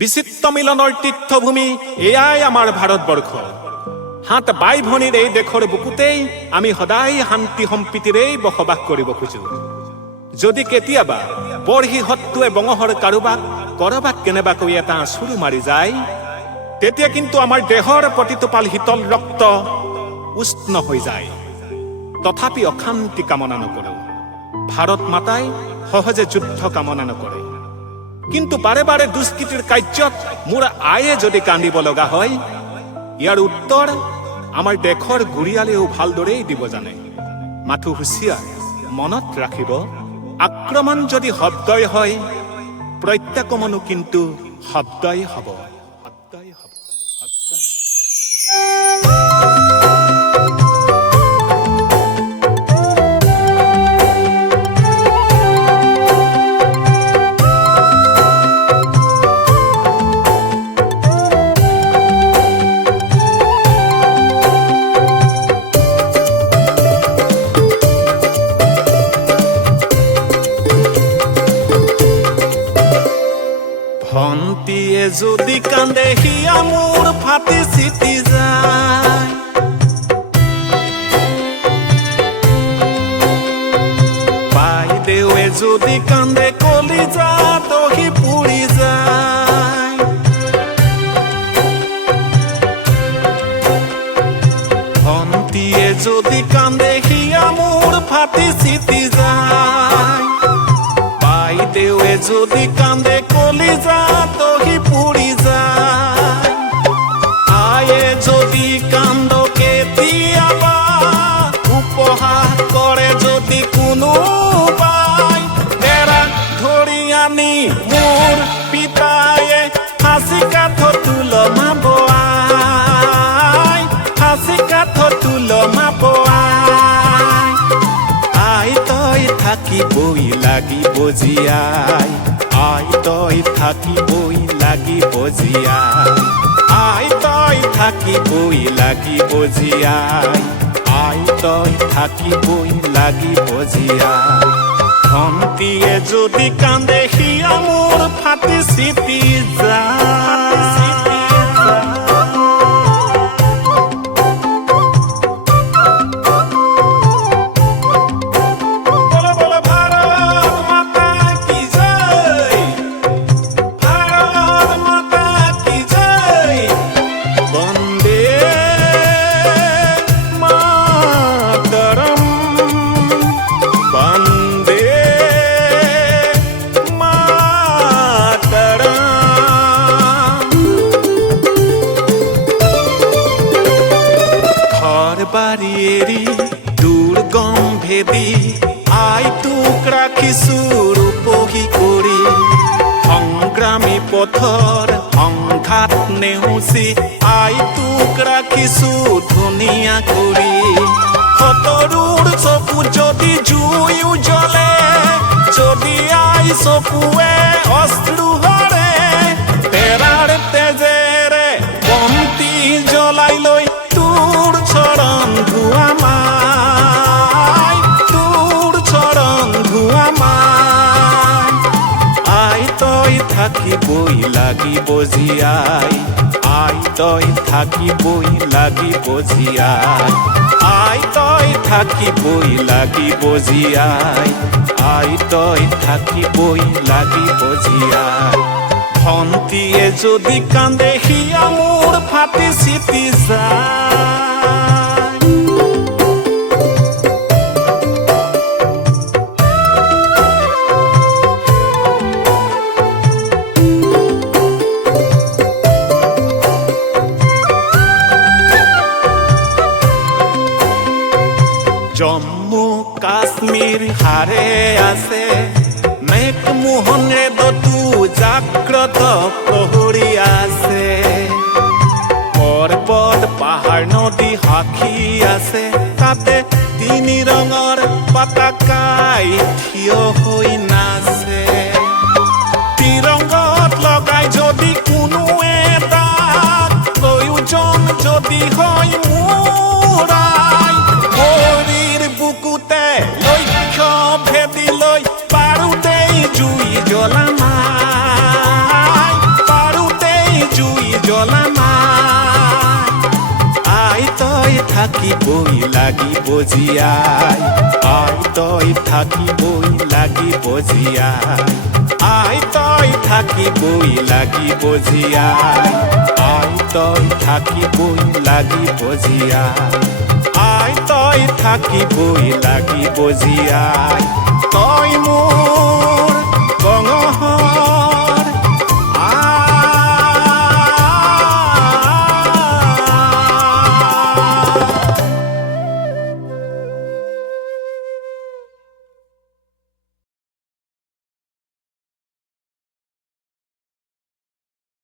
বিচিত্ৰ মিলনৰ তীৰ্থভূমি এয়াই আমাৰ ভাৰতবৰ্ষ। হাত বাই ভনীৰ এই দেশৰ বুকুতেই আমি সদায় শান্তি সম্প্ৰীতিৰেই বসবাস কৰিব খোজো। যদি কেতিয়াবা বৰ্হি শত্ৰুৱে বঙহৰ কৰবাক কেনেবাকৈ এটা আঁচুৰো মাৰি যায়, তেতিয়া কিন্তু আমাৰ দেহৰ প্ৰতিটো পাল শীতল ৰক্ত উষ্ণ হৈ যায়। তথাপি অশান্তি কামনা নকৰো। ভাৰত মাতাই সহজে যুদ্ধ কামনা নকৰে। কিন্তু বাৰে বাৰে দুষ্কৃতিৰ কাৰ্যত মোৰ আয়ে যদি কান্দিব লগা হয়, ইয়াৰ উত্তৰ আমাৰ দেশৰ গুৰিয়ালেও ভালদৰেই দিব জানে। মাথো হুঁচিয়াৰ মনত ৰাখিব, আক্ৰমণ যদি শব্দই হয়, প্ৰত্যাক্ৰমণো কিন্তু শব্দই হ'ব। ভন্তিয়ে যদি কান্দে হিয়া মোৰ ফাটি চিটি যায়, বাইদেৱে যদি কান্দে কলিজা দহি পুৰি যায়। ভন্তিয়ে যদি কান্দে হিয়া মোৰ ফাটি চিটি যায়, বাইদেৱে যদি কান্দে কলিজা দহি পুৰি যায়। আয়ে যদি কান্দ কেতিয়াবা উপহাস কৰে যদি কোনোবাই, তেৰাক ধৰি আনি মোৰ পিতায়ে ফাঁচি কাঠত ওলমাব আই, ফাঁচি কাঠত ওলমাব আই। আই তই থাকিবই লাগিব জীয়াই, আই তই থাকিবই লাগিব জীয়াই, আই তই থাকিবই লাগিব জীয়াই, আই তই থাকিবই লাগিব জীয়াই। ভন্তিয়ে যদি কান্দে হিয়া মোৰ ফাটি চিটি যায়। বাড়ি এৰি দুৰ্গম ভেদি আই তোক ৰাখিছো ৰূপহী কৰি, সংগ্ৰামী পথৰ সংঘাত নেওচি আই তোক ৰাখিছো ধুনীয়া কৰি। সতৰুৰ চকু যদি জুই উজ্বলে, যদি আই চকুৱে অশ্ৰু হৰে, তেৰাৰ তেজেৰে বন্তি জ্বলাই লৈ তোৰ চৰণ ধুৱামাই, তোৰ চৰণ ধুৱামাই। আই তই থাকিবই লাগিব জীয়াই, আই তই থাকিবই লাগিব জীয়াই, আই তই থাকিবই লাগিব জীয়াই, আই তই থাকিবই লাগিব জীয়াই। ভন্তিয়ে যদি কান্দে হিয়া মোৰ ফাটি চিটি যায়। জম্মু কাশ্মীৰ হাৰে আছে, মেঘমোহনে দতু জাগ্ৰত প্ৰহৰী আছে। পৰ্বত পাহাৰ নদী সাক্ষী আছে, তাতে তিনি ৰঙৰ পতাকাই থিয় হৈ নাচে। তিৰংগত লগাই যদি কোনো এটা প্ৰয়োজন যদি হয় মোৰ আই, ভৰিৰ বুকুতে লক্ষ্য ভেদি লৈ বাৰুদেই জুই জ্বলামাই, বাৰুদ থাকিবই লাগিব জীয়াই আই তই থাকিবই লাগিব জীয়াই আই তই থাকিবই লাগিব জীয়াই আই তই থাকিবই লাগিব জীয়াই আই তই থাকিবই লাগিব জীয়াই তই মোৰ কঙৰ